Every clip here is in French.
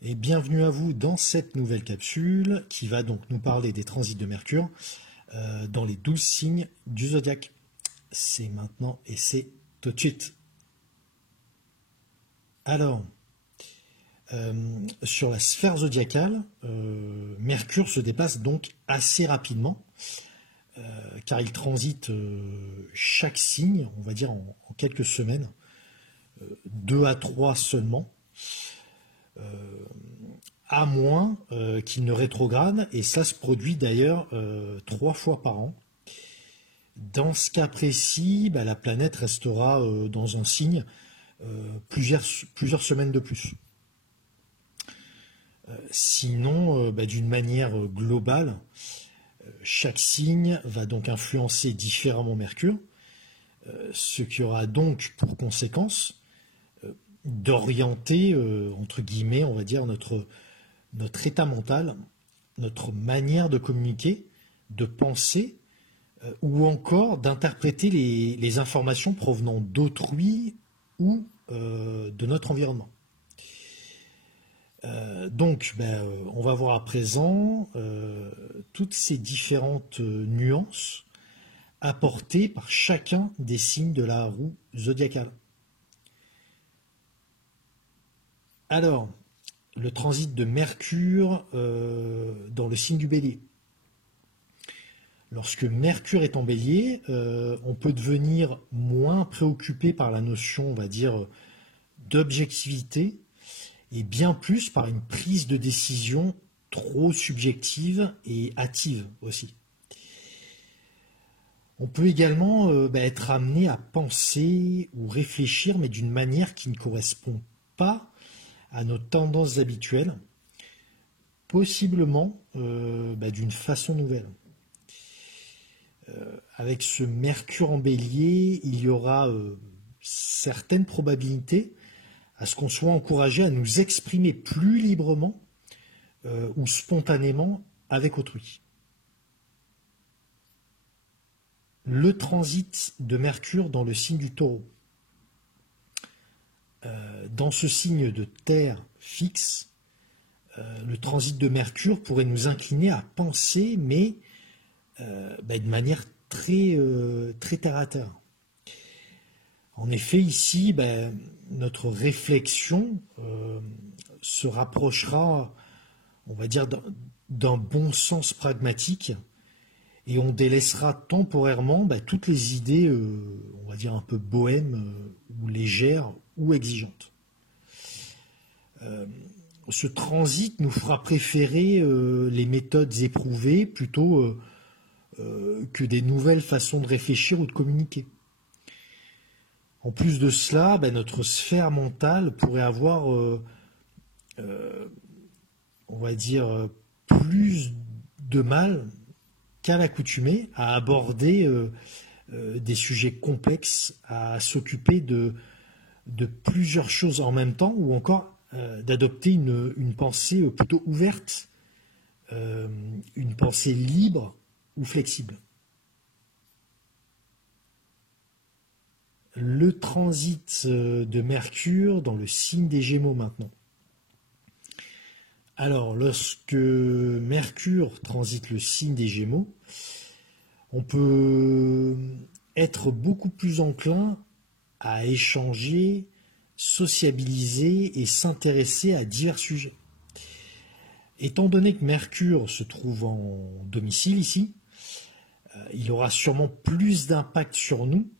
Et bienvenue à vous dans cette nouvelle capsule qui va donc nous parler des transits de Mercure dans les 12 signes du zodiaque. C'est maintenant et c'est tout de suite. Alors, sur la sphère zodiacale, Mercure se déplace donc assez rapidement car il transite chaque signe, on va dire en quelques semaines, 2 à 3 seulement. À moins qu'il ne rétrograde, et ça se produit d'ailleurs 3 fois par an. Dans ce cas précis, la planète restera dans un signe plusieurs semaines de plus. Sinon, d'une manière globale, chaque signe va donc influencer différemment Mercure, ce qui aura donc pour conséquence d'orienter, entre guillemets, on va dire, notre état mental, notre manière de communiquer, de penser, ou encore d'interpréter les informations provenant d'autrui ou de notre environnement. Donc, on va voir à présent toutes ces différentes nuances apportées par chacun des signes de la roue zodiacale. Alors, le transit de Mercure dans le signe du Bélier. Lorsque Mercure est en Bélier, on peut devenir moins préoccupé par la notion, on va dire, d'objectivité et bien plus par une prise de décision trop subjective et hâtive aussi. On peut également être amené à penser ou réfléchir, mais d'une manière qui ne correspond pas à nos tendances habituelles, possiblement d'une façon nouvelle. Avec ce Mercure en Bélier, il y aura certaines probabilités à ce qu'on soit encouragé à nous exprimer plus librement ou spontanément avec autrui. Le transit de Mercure dans le signe du Taureau. Dans ce signe de terre fixe, le transit de Mercure pourrait nous incliner à penser, mais de manière très terre à terre. En effet, ici, notre réflexion se rapprochera, on va dire, d'un bon sens pragmatique, et on délaissera temporairement toutes les idées, on va dire, un peu bohèmes ou légères ou exigeantes. Ce transit nous fera préférer les méthodes éprouvées plutôt que des nouvelles façons de réfléchir ou de communiquer. En plus de cela, notre sphère mentale pourrait avoir, on va dire, plus de mal qu'à l'accoutumée à aborder des sujets complexes, à s'occuper de plusieurs choses en même temps, ou encore d'adopter une pensée plutôt ouverte, une pensée libre ou flexible. Le transit de Mercure dans le signe des Gémeaux maintenant. Alors, lorsque Mercure transite le signe des Gémeaux, on peut être beaucoup plus enclin à échanger, sociabiliser et s'intéresser à divers sujets. Étant donné que Mercure se trouve en domicile ici, il aura sûrement plus d'impact sur nous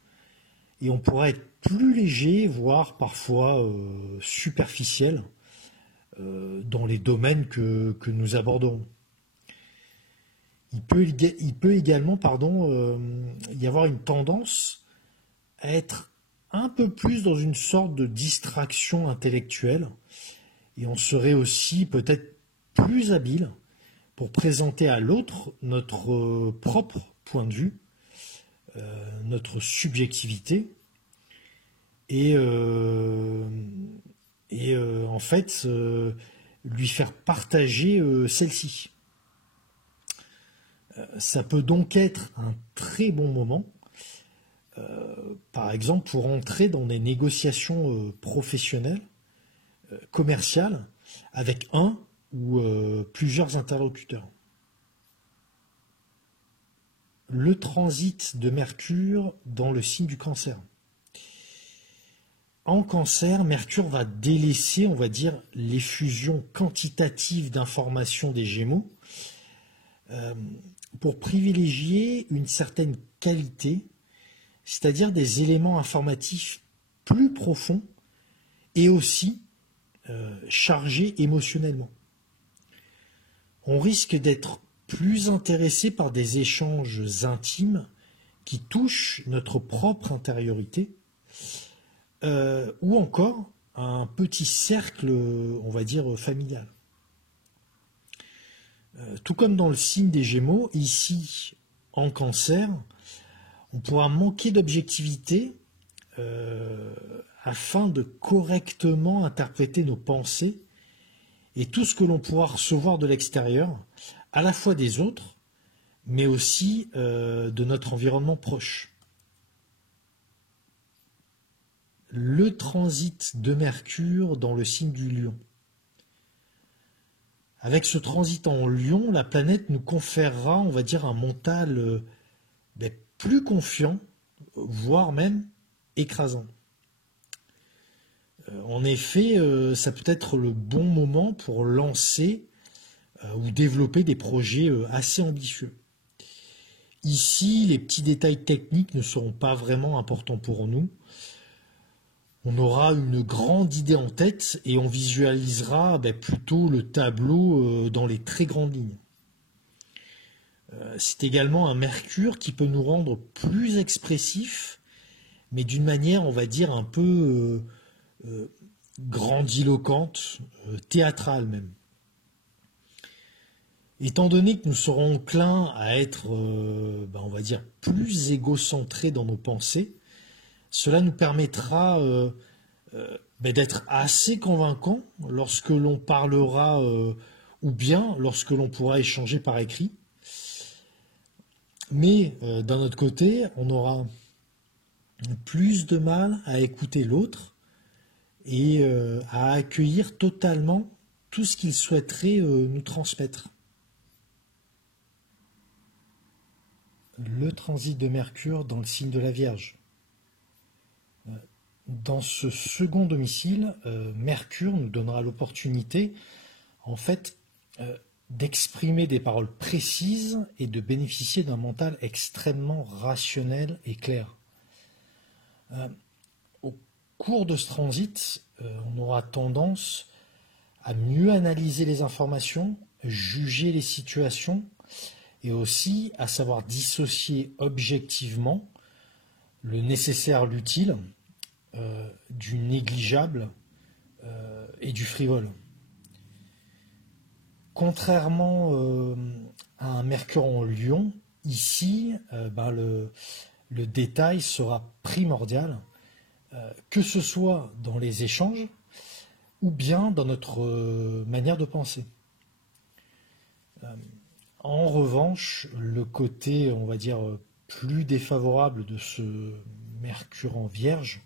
et on pourra être plus léger, voire parfois superficiel dans les domaines que nous aborderons. Il peut également y avoir une tendance à être un peu plus dans une sorte de distraction intellectuelle et on serait aussi peut-être plus habile pour présenter à l'autre notre propre point de vue, notre subjectivité et en fait lui faire partager celle-ci. Ça peut donc être un très bon moment, par exemple pour entrer dans des négociations professionnelles, commerciales, avec un ou plusieurs interlocuteurs. Le transit de Mercure dans le signe du Cancer. En Cancer, Mercure va délaisser, on va dire, l'effusion quantitative d'informations des Gémeaux pour privilégier une certaine qualité, c'est-à-dire des éléments informatifs plus profonds et aussi chargés émotionnellement. On risque d'être plus intéressé par des échanges intimes qui touchent notre propre intériorité, ou encore un petit cercle, on va dire, familial. Tout comme dans le signe des Gémeaux, ici, en Cancer, on pourra manquer d'objectivité afin de correctement interpréter nos pensées et tout ce que l'on pourra recevoir de l'extérieur, à la fois des autres, mais aussi de notre environnement proche. Le transit de Mercure dans le signe du Lion. Avec ce transit en Lion, la planète nous conférera, on va dire, un mental plus confiant, voire même écrasant. En effet, ça peut être le bon moment pour lancer ou développer des projets assez ambitieux. Ici, les petits détails techniques ne seront pas vraiment importants pour nous. On aura une grande idée en tête et on visualisera plutôt le tableau dans les très grandes lignes. C'est également un Mercure qui peut nous rendre plus expressifs, mais d'une manière, on va dire, un peu grandiloquente, théâtrale même. Étant donné que nous serons enclins à être, on va dire, plus égocentrés dans nos pensées, cela nous permettra d'être assez convaincants lorsque l'on parlera ou bien lorsque l'on pourra échanger par écrit. Mais d'un autre côté, on aura plus de mal à écouter l'autre et à accueillir totalement tout ce qu'il souhaiterait nous transmettre. Le transit de Mercure dans le signe de la Vierge. Dans ce second domicile, Mercure nous donnera l'opportunité, en fait, d'exprimer des paroles précises et de bénéficier d'un mental extrêmement rationnel et clair. Au cours de ce transit, on aura tendance à mieux analyser les informations, juger les situations et aussi à savoir dissocier objectivement le nécessaire, l'utile, du négligeable et du frivole. Contrairement à un Mercure en Lion, ici, le détail sera primordial, que ce soit dans les échanges ou bien dans notre manière de penser. En revanche, le côté, on va dire, plus défavorable de ce Mercure en Vierge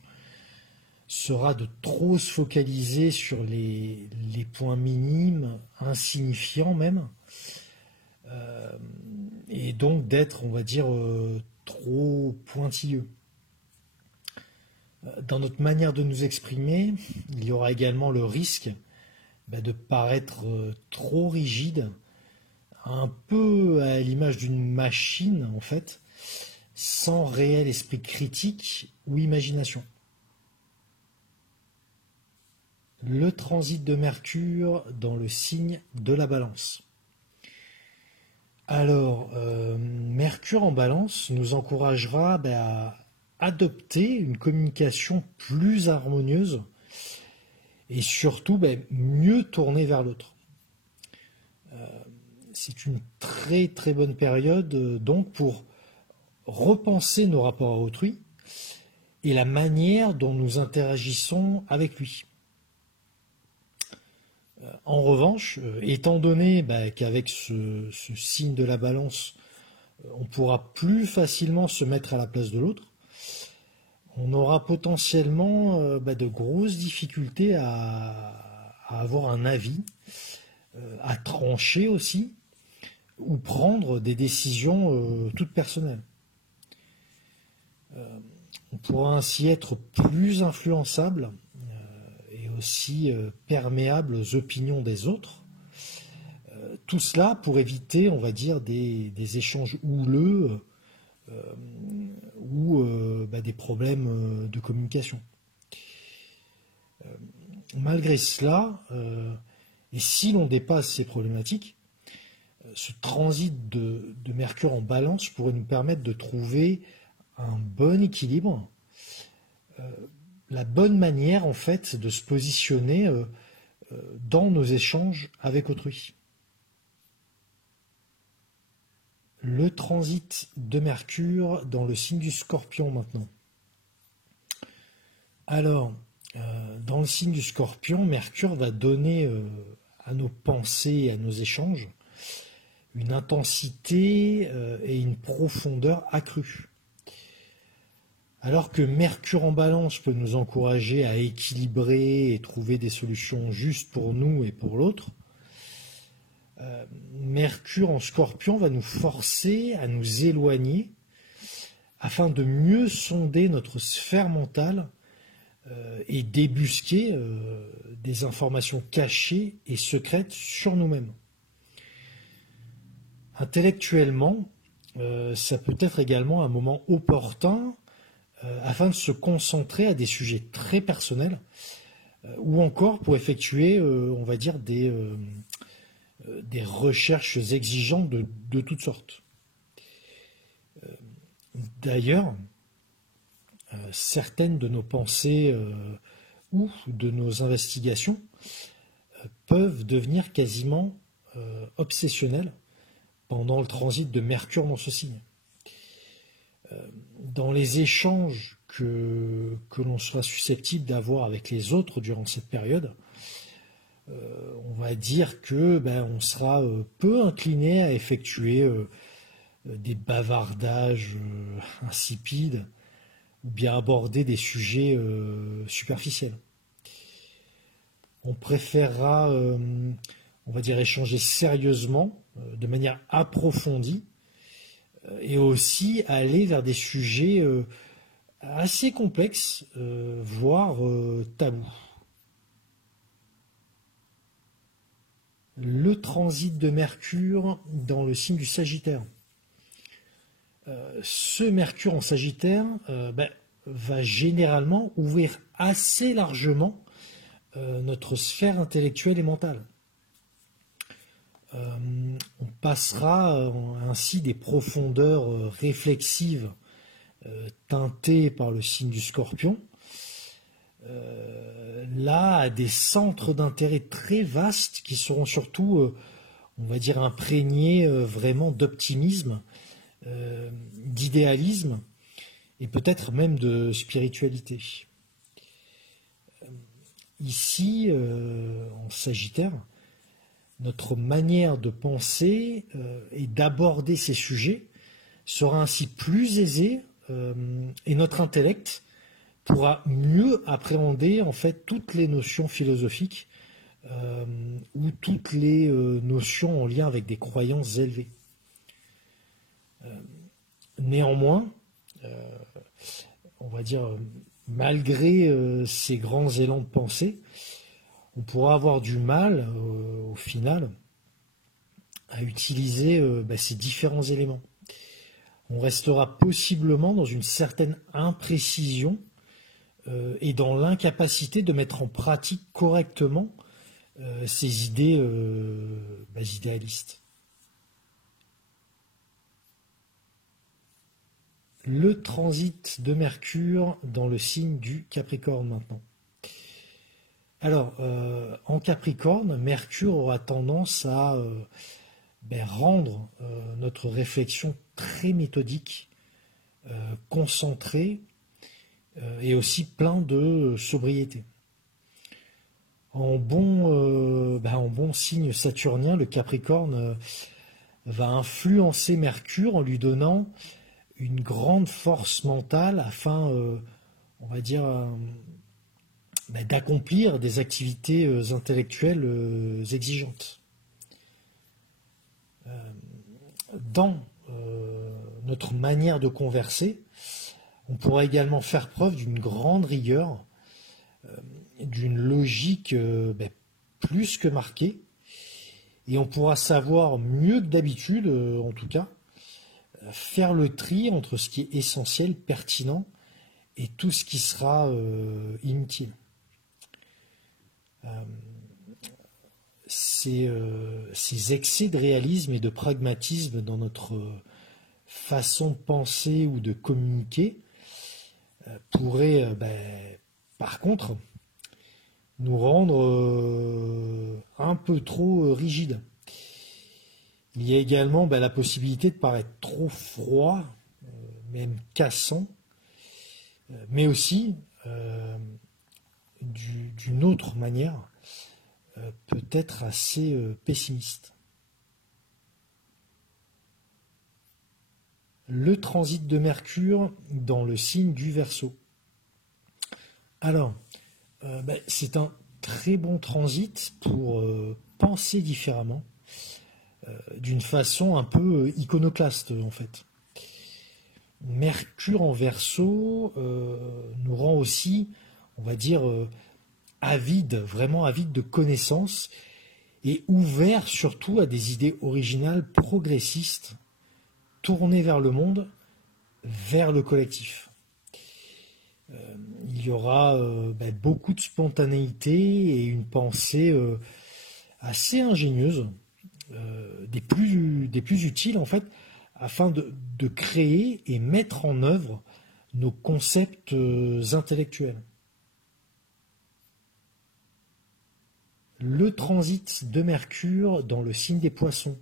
sera de trop se focaliser sur les points minimes, insignifiants même, et donc d'être, on va dire, trop pointilleux. Dans notre manière de nous exprimer, il y aura également le risque de paraître trop rigide, un peu à l'image d'une machine en fait, sans réel esprit critique ou imagination. Le transit de Mercure dans le signe de la Balance. Alors, Mercure en Balance nous encouragera à adopter une communication plus harmonieuse et surtout mieux tournée vers l'autre. C'est une très très bonne période donc pour repenser nos rapports à autrui et la manière dont nous interagissons avec lui. En revanche, étant donné qu'avec ce signe de la Balance, on pourra plus facilement se mettre à la place de l'autre. On aura potentiellement de grosses difficultés à avoir un avis, à trancher aussi, ou prendre des décisions toutes personnelles. On pourra ainsi être plus influençable et aussi perméable aux opinions des autres. Tout cela pour éviter, on va dire, des échanges houleux ou des problèmes de communication. Malgré cela, et si l'on dépasse ces problématiques, ce transit de Mercure en Balance pourrait nous permettre de trouver un bon équilibre, la bonne manière en fait de se positionner dans nos échanges avec autrui. Le transit de Mercure dans le signe du Scorpion maintenant. Alors, dans le signe du Scorpion, Mercure va donner à nos pensées et à nos échanges une intensité et une profondeur accrues. Alors que Mercure en Balance peut nous encourager à équilibrer et trouver des solutions justes pour nous et pour l'autre, Mercure en Scorpion va nous forcer à nous éloigner afin de mieux sonder notre sphère mentale et débusquer des informations cachées et secrètes sur nous-mêmes. Intellectuellement, ça peut être également un moment opportun afin de se concentrer à des sujets très personnels ou encore pour effectuer, on va dire, des recherches exigeantes de toutes sortes. D'ailleurs, certaines de nos pensées ou de nos investigations peuvent devenir quasiment obsessionnelles pendant le transit de Mercure dans ce signe. Dans les échanges que l'on soit susceptible d'avoir avec les autres durant cette période, on va dire que on sera peu incliné à effectuer des bavardages insipides ou bien aborder des sujets superficiels. On préférera, on va dire, échanger sérieusement, de manière approfondie, et aussi aller vers des sujets assez complexes, voire tabous. Le transit de Mercure dans le signe du Sagittaire. Ce Mercure en Sagittaire va généralement ouvrir assez largement notre sphère intellectuelle et mentale. On passera ainsi des profondeurs réflexives teintées par le signe du Scorpion, là à des centres d'intérêt très vastes qui seront surtout, on va dire, imprégnés vraiment d'optimisme, d'idéalisme et peut-être même de spiritualité. Ici, en Sagittaire, notre manière de penser et d'aborder ces sujets sera ainsi plus aisée et notre intellect pourra mieux appréhender en fait toutes les notions philosophiques ou toutes les notions en lien avec des croyances élevées. Néanmoins, on va dire, malgré ces grands élans de pensée, on pourra avoir du mal, au final, à utiliser ces différents éléments. On restera possiblement dans une certaine imprécision et dans l'incapacité de mettre en pratique correctement ces idées idéalistes. Le transit de Mercure dans le signe du Capricorne maintenant. Alors, en Capricorne, Mercure aura tendance à rendre notre réflexion très méthodique, concentrée et aussi plein de sobriété. En bon signe saturnien, le Capricorne va influencer Mercure en lui donnant une grande force mentale afin, on va dire, d'accomplir des activités intellectuelles exigeantes. Dans notre manière de converser, on pourra également faire preuve d'une grande rigueur, d'une logique plus que marquée, et on pourra savoir mieux que d'habitude, en tout cas, faire le tri entre ce qui est essentiel, pertinent, et tout ce qui sera inutile. Ces excès de réalisme et de pragmatisme dans notre façon de penser ou de communiquer pourraient, par contre, nous rendre un peu trop rigides. Il y a également la possibilité de paraître trop froid, même cassant, mais aussi, d'une autre manière, peut-être assez pessimiste. Le transit de Mercure dans le signe du Verseau. Alors, c'est un très bon transit pour penser différemment, d'une façon un peu iconoclaste en fait. Mercure en Verseau nous rend aussi, on va dire, avide, vraiment avide de connaissances et ouvert surtout à des idées originales progressistes, tournées vers le monde, vers le collectif. Il y aura beaucoup de spontanéité et une pensée assez ingénieuse, des plus utiles en fait, afin de créer et mettre en œuvre nos concepts intellectuels. Le transit de Mercure dans le signe des Poissons.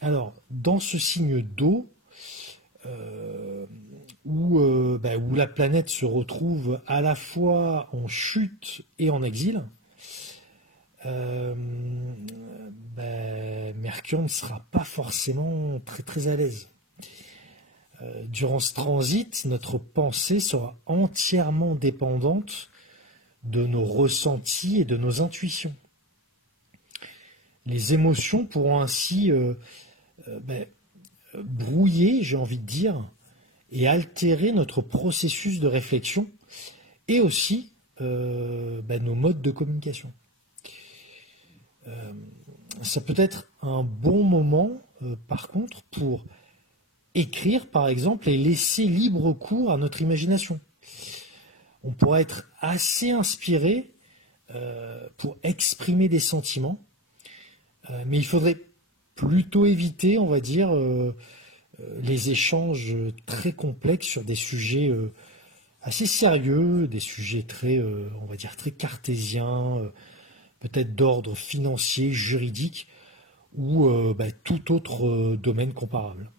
Alors, dans ce signe d'eau, où la planète se retrouve à la fois en chute et en exil, Mercure ne sera pas forcément très très à l'aise. Durant ce transit, notre pensée sera entièrement dépendante de nos ressentis et de nos intuitions. Les émotions pourront ainsi brouiller, j'ai envie de dire, et altérer notre processus de réflexion et aussi nos modes de communication. Ça peut être un bon moment, par contre, pour écrire, par exemple, et laisser libre cours à notre imagination. On pourra être assez inspiré pour exprimer des sentiments, mais il faudrait plutôt éviter, on va dire, les échanges très complexes sur des sujets assez sérieux, des sujets très, on va dire, très cartésiens, peut-être d'ordre financier, juridique, ou tout autre domaine comparable.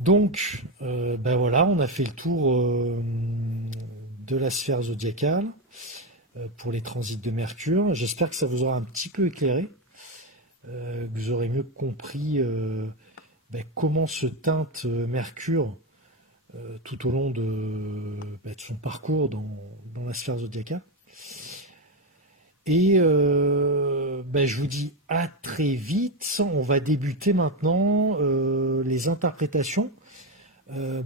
Donc, voilà, on a fait le tour de la sphère zodiacale pour les transits de Mercure. J'espère que ça vous aura un petit peu éclairé, que vous aurez mieux compris comment se teinte Mercure tout au long de son parcours dans la sphère zodiacale. Et je vous dis à très vite. On va débuter maintenant les interprétations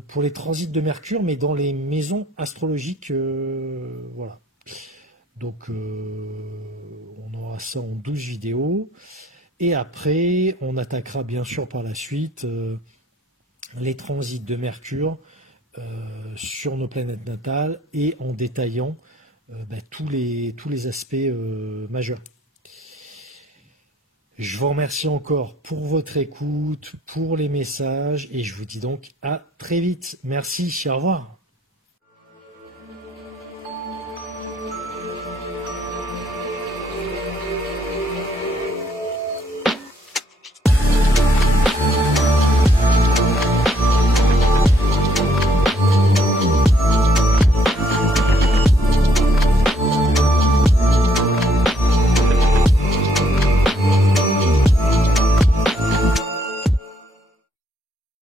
pour les transits de Mercure, mais dans les maisons astrologiques. Voilà. Donc on aura ça en 12 vidéos. Et après, on attaquera bien sûr par la suite les transits de Mercure sur nos planètes natales et en détaillant tous les aspects majeurs. Je vous remercie encore pour votre écoute, pour les messages, et je vous dis donc à très vite. Merci, au revoir.